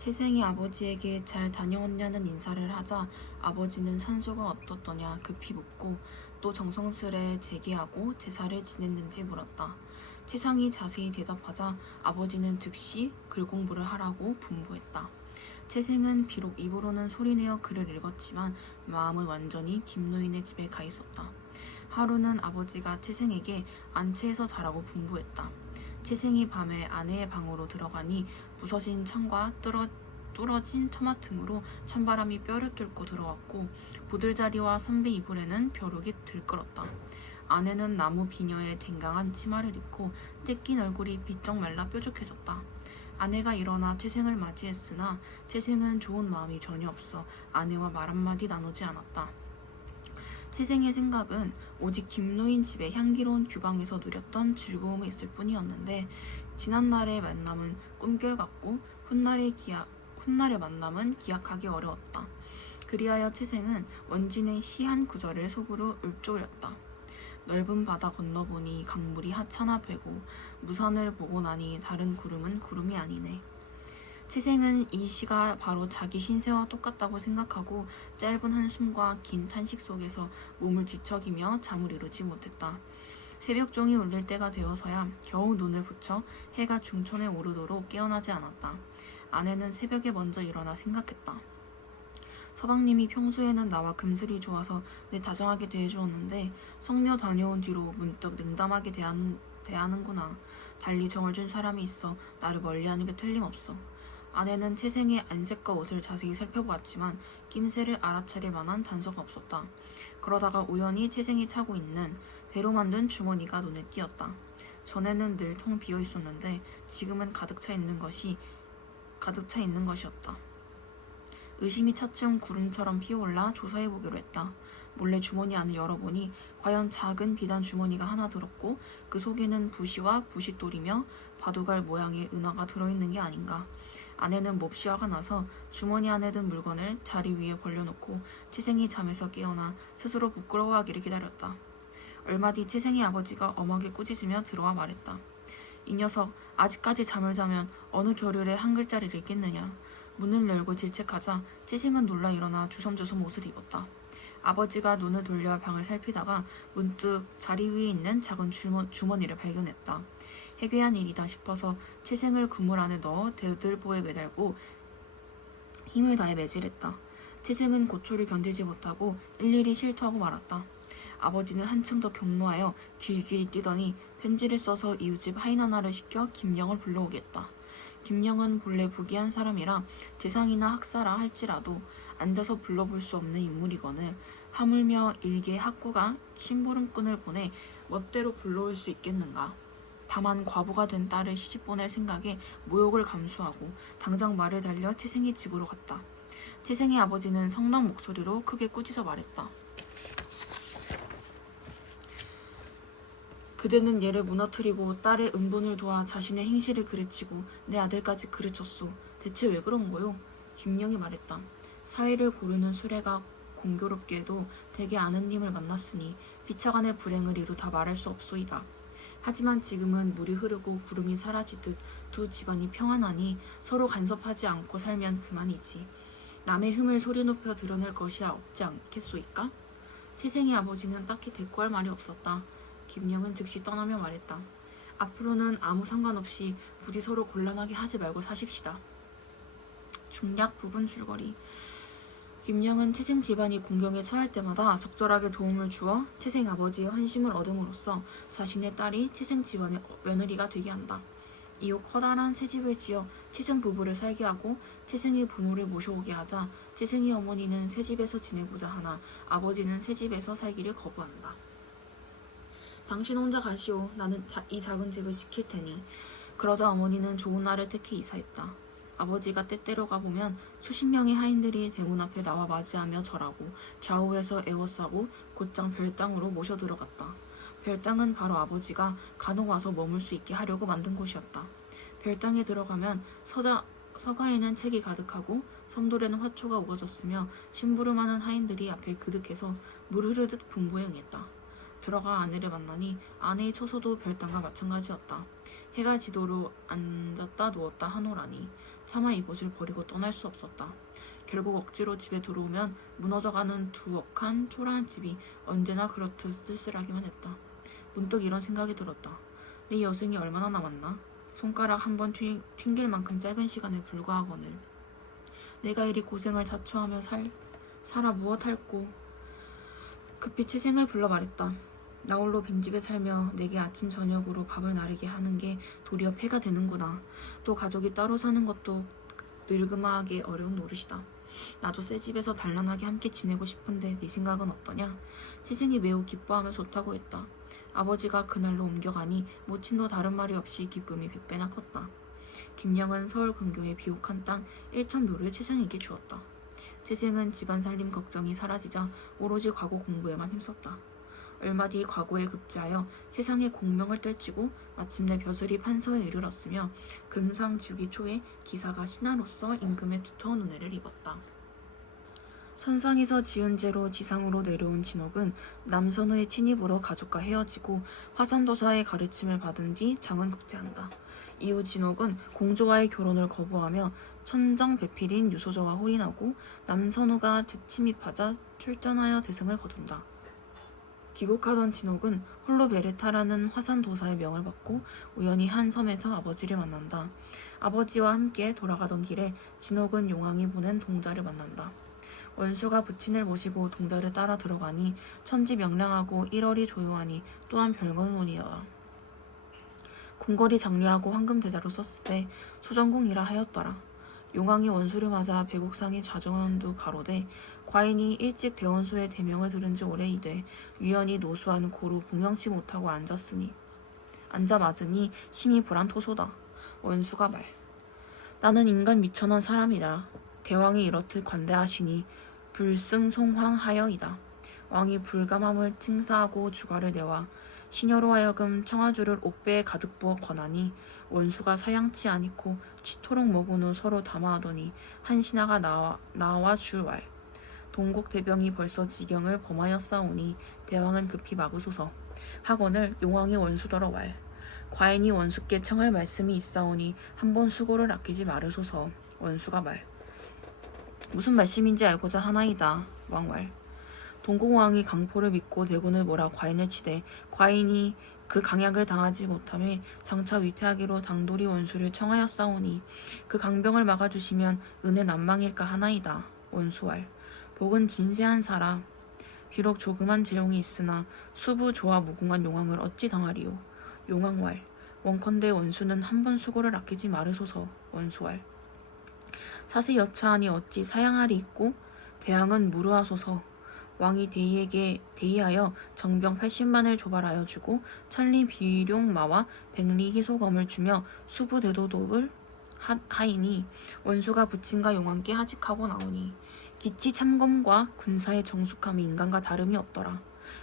채생이 아버지에게 잘 다녀왔냐는 인사를 하자 아버지는 산소가 어떻더냐 급히 묻고 또 정성스레 재개하고 제사를 지냈는지 물었다. 채상이 자세히 대답하자 아버지는 즉시 글 공부를 하라고 분부했다. 채생은 비록 입으로는 소리내어 글을 읽었지만 마음은 완전히 김노인의 집에 가 있었다. 하루는 아버지가 채생에게 안채에서 자라고 분부했다. 채생이 밤에 아내의 방으로 들어가니 부서진 창과 뚫어진 처마 틈으로 찬바람이 뼈를 뚫고 들어왔고 보들자리와 선비 이불에는 벼룩이 들끓었다. 아내는 나무 비녀에 댕강한 치마를 입고 떼낀 얼굴이 비쩍 말라 뾰족해졌다. 아내가 일어나 채생을 맞이했으나 채생은 좋은 마음이 전혀 없어 아내와 말 한마디 나누지 않았다. 채생의 생각은 오직 김노인 집의 향기로운 규방에서 누렸던 즐거움이 있을 뿐이었는데 지난날의 만남은 꿈결 같고 훗날의 만남은 기약하기 어려웠다. 그리하여 채생은 원진의 시 한 구절을 속으로 읊조렸다. 넓은 바다 건너보니 강물이 하찮아 배고 무산을 보고 나니 다른 구름은 구름이 아니네. 채생은 이 시가 바로 자기 신세와 똑같다고 생각하고 짧은 한숨과 긴 탄식 속에서 몸을 뒤척이며 잠을 이루지 못했다. 새벽종이 울릴 때가 되어서야 겨우 눈을 붙여 해가 중천에 오르도록 깨어나지 않았다. 아내는 새벽에 먼저 일어나 생각했다. 서방님이 평소에는 나와 금슬이 좋아서 늘 다정하게 대해주었는데 성묘 다녀온 뒤로 문득 냉담하게 대하는구나. 달리 정을 준 사람이 있어 나를 멀리하는 게 틀림없어. 아내는 채생의 안색과 옷을 자세히 살펴보았지만 낌새를 알아차릴 만한 단서가 없었다. 그러다가 우연히 채생이 차고 있는 배로 만든 주머니가 눈에 띄었다. 전에는 늘 텅 비어 있었는데 지금은 가득 차 있는 것이었다. 의심이 차츰 구름처럼 피어올라 조사해보기로 했다. 몰래 주머니 안을 열어보니 과연 작은 비단 주머니가 하나 들었고 그 속에는 붓이와 붓이돌이며 바둑알 모양의 은화가 들어있는 게 아닌가. 아내는 몹시 화가 나서 주머니 안에 든 물건을 자리 위에 벌려놓고 채생이 잠에서 깨어나 스스로 부끄러워하기를 기다렸다. 얼마 뒤 채생의 아버지가 엄하게 꾸짖으며 들어와 말했다. 이 녀석 아직까지 잠을 자면 어느 겨를에 한 글자를 읽겠느냐. 문을 열고 질책하자 채생은 놀라 일어나 주섬주섬 옷을 입었다. 아버지가 눈을 돌려 방을 살피다가 문득 자리 위에 있는 작은 주머니를 발견했다. 해괴한 일이다 싶어서 채생을 그물 안에 넣어 대들보에 매달고 힘을 다해 매질했다. 채생은 고초를 견디지 못하고 일일이 실토하고 말았다. 아버지는 한층 더 격노하여 길길이 뛰더니 편지를 써서 이웃집 하인하나를 시켜 김영을 불러오겠다. 김영은 본래 부귀한 사람이라 재상이나 학사라 할지라도 앉아서 불러볼 수 없는 인물이거늘 하물며 일개 학구가 심부름꾼을 보내 멋대로 불러올 수 있겠는가. 다만 과부가 된 딸을 시집 보낼 생각에 모욕을 감수하고 당장 말을 달려 채생이 집으로 갔다. 채생의 아버지는 성난 목소리로 크게 꾸짖어 말했다. 그대는 얘를 무너뜨리고 딸의 은분을 도와 자신의 행실을 그르치고 내 아들까지 그르쳤소. 대체 왜 그런 거요? 김영이 말했다. 사위를 고르는 수레가 공교롭게도 대개 아는님을 만났으니 비차간의 불행을 이루다 말할 수 없소이다. 하지만 지금은 물이 흐르고 구름이 사라지듯 두 집안이 평안하니 서로 간섭하지 않고 살면 그만이지. 남의 흠을 소리 높여 드러낼 것이 없지 않겠소이까? 채생의 아버지는 딱히 대꾸할 말이 없었다. 김영은 즉시 떠나며 말했다. 앞으로는 아무 상관없이 부디 서로 곤란하게 하지 말고 사십시다. 중략 부분 줄거리. 김영은 채생 집안이 공경에 처할 때마다 적절하게 도움을 주어 채생 아버지의 환심을 얻음으로써 자신의 딸이 채생 집안의 며느리가 되게 한다. 이후 커다란 새집을 지어 채생 부부를 살게 하고 채생의 부모를 모셔오게 하자 채생의 어머니는 새집에서 지내고자 하나 아버지는 새집에서 살기를 거부한다. 당신 혼자 가시오. 나는 이 작은 집을 지킬 테니. 그러자 어머니는 좋은 날을 택해 이사했다. 아버지가 때때로 가보면 수십 명의 하인들이 대문 앞에 나와 맞이하며 절하고 좌우에서 애워싸고 곧장 별당으로 모셔 들어갔다. 별당은 바로 아버지가 간혹 와서 머물 수 있게 하려고 만든 곳이었다. 별당에 들어가면 서가에는 책이 가득하고 섬돌에는 화초가 우거졌으며 심부름하는 하인들이 앞에 그득해서 물 흐르듯 분부에 응했다. 들어가 아내를 만나니 아내의 처소도 별당과 마찬가지였다. 해가 지도록 앉았다 누웠다 하노라니 차마 이곳을 버리고 떠날 수 없었다. 결국 억지로 집에 들어오면 무너져가는 두억한 초라한 집이 언제나 그렇듯 쓸쓸하기만 했다. 문득 이런 생각이 들었다. 내 여생이 얼마나 남았나? 손가락 한 번 튕길 만큼 짧은 시간에 불과하거늘. 내가 이리 고생을 자초하며 살아 무엇할꼬. 급히 채생을 불러 말했다. 나 홀로 빈집에 살며 내게 아침 저녁으로 밥을 나르게 하는 게 도리어 폐가 되는구나. 또 가족이 따로 사는 것도 늙음하게 어려운 노릇이다. 나도 새 집에서 단란하게 함께 지내고 싶은데 네 생각은 어떠냐? 채생이 매우 기뻐하며 좋다고 했다. 아버지가 그날로 옮겨가니 모친도 다른 말이 없이 기쁨이 100배나 컸다. 김영은 서울 근교의 비옥한 땅 1,000묘를 채생에게 주었다. 채생은 집안 살림 걱정이 사라지자 오로지 과거 공부에만 힘썼다. 얼마 뒤 과거에 급제하여 세상의 공명을 떨치고 마침내 벼슬이 판서에 이르렀으며 금상주기 초에 기사가 신하로서 임금의 두터운 은혜를 입었다. 천상에서 지은 죄로 지상으로 내려온 진옥은 남선우의 친입으로 가족과 헤어지고 화산도사의 가르침을 받은 뒤 장은 급제한다. 이후 진옥은 공조와의 결혼을 거부하며 천정배필인 유소저와 홀인하고 남선우가 재침입하자 출전하여 대승을 거둔다. 귀국하던 진옥은 홀로 베레타라는 화산도사의 명을 받고 우연히 한 섬에서 아버지를 만난다. 아버지와 함께 돌아가던 길에 진옥은 용왕이 보낸 동자를 만난다. 원수가 부친을 모시고 동자를 따라 들어가니 천지 명랑하고 일월이 조용하니 또한 별건문이다. 궁궐이 장려하고 황금대자로 썼으되 수전궁이라 하였더라. 용왕이 원수를 맞아 배국상이 자정한두 가로되 과인이 일찍 대원수의 대명을 들은 지 오래이되 유연히 노수한 고로 봉영치 못하고 앉아 맞으니 심히 불안토소다. 원수가 말. 나는 인간 미천한 사람이다. 대왕이 이렇듯 관대하시니 불승송황하여이다. 왕이 불감함을 칭사하고 주가를 내와 시녀로 하여금 청아주를 옥배에 가득 부어 권하니 원수가 사양치 아니고 취토록 먹은 후 서로 담아하더니 한 신하가 나와 줄 왈. 동국 대병이 벌써 지경을 범하였사오니 대왕은 급히 막으소서 하거늘 용왕이 원수더러 왈. 과인이 원수께 청할 말씀이 있사오니 한번 수고를 아끼지 말으소서. 원수가 말. 무슨 말씀인지 알고자 하나이다. 왕왈. 동국왕이 강포를 믿고 대군을 몰아 과인을 치되 과인이 그 강약을 당하지 못함에 장차 위태하기로 당돌이 원수를 청하였사오니 그 강병을 막아주시면 은혜 난망일까 하나이다. 원수왈. 복은 진세한 사라. 비록 조그만 재용이 있으나 수부 조화 무궁한 용왕을 어찌 당하리요. 용왕왈. 원컨대 원수는 한 번 수고를 아끼지 말으소서. 원수왈. 사세 여차하니 어찌 사양하리 있고 대왕은 무르하소서. 왕이 대의하여 정병 80만을 조발하여 주고 천리 비룡마와 백리 희소검을 주며 수부 대도독을 하이니 원수가 부친과 용왕께 하직하고 나오니 기치 참검과 군사의 정숙함이 인간과 다름이 없더라.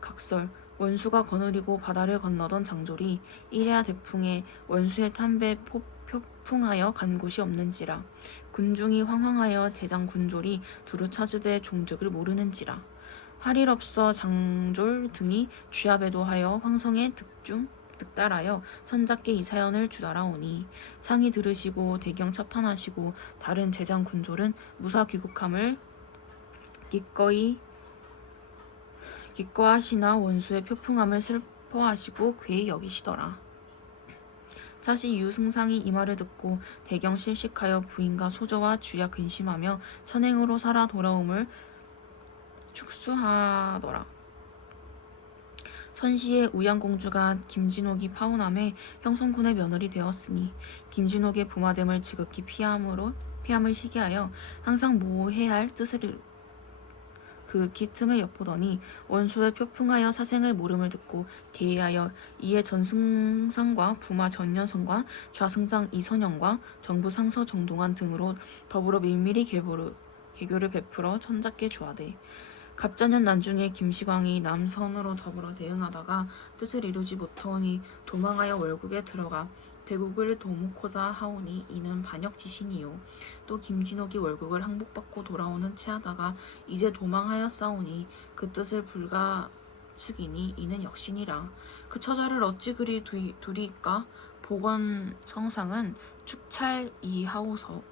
각설 원수가 거느리고 바다를 건너던 장졸이 이래야 대풍에 원수의 탐배 표풍하여 간 곳이 없는지라. 군중이 황황하여 제장 군졸이 두루 찾으되 종적을 모르는지라. 할일 없어 장졸 등이 쥐야배도하여 황성에 득달하여 선작께 이 사연을 주달아오니 상이 들으시고 대경 차탄하시고 다른 제장 군졸은 무사 귀국함을 기꺼하시나 원수의 표풍함을 슬퍼하시고 괴히 여기시더라. 차시 유승상이 이 말을 듣고 대경 실식하여 부인과 소저와 주야 근심하며 천행으로 살아 돌아옴을 축수하더라. 선시의 우양공주가 김진옥이 파혼함에 형성군의 며느리 되었으니 김진옥의 부마됨을 지극히 피함을 시기하여 항상 모해할 뜻을 극히 틈을 엿보더니 원수의 표풍하여 사생을 모름을 듣고 대의하여 이에 전승상과 부마 전년성과 좌승상 이선영과 정부 상서 정동환 등으로 더불어 밀밀히 계교를 베풀어 천작께 주하되 갑자년 난중에 김시광이 남선으로 더불어 대응하다가 뜻을 이루지 못하오니 도망하여 월국에 들어가 대국을 도모코자 하오니 이는 반역지신이요. 또 김진옥이 월국을 항복받고 돌아오는 체하다가 이제 도망하였사오니 그 뜻을 불가측이니 이는 역신이라. 그 처자를 어찌 그리 두리이까? 보건성상은 축찰이하오서.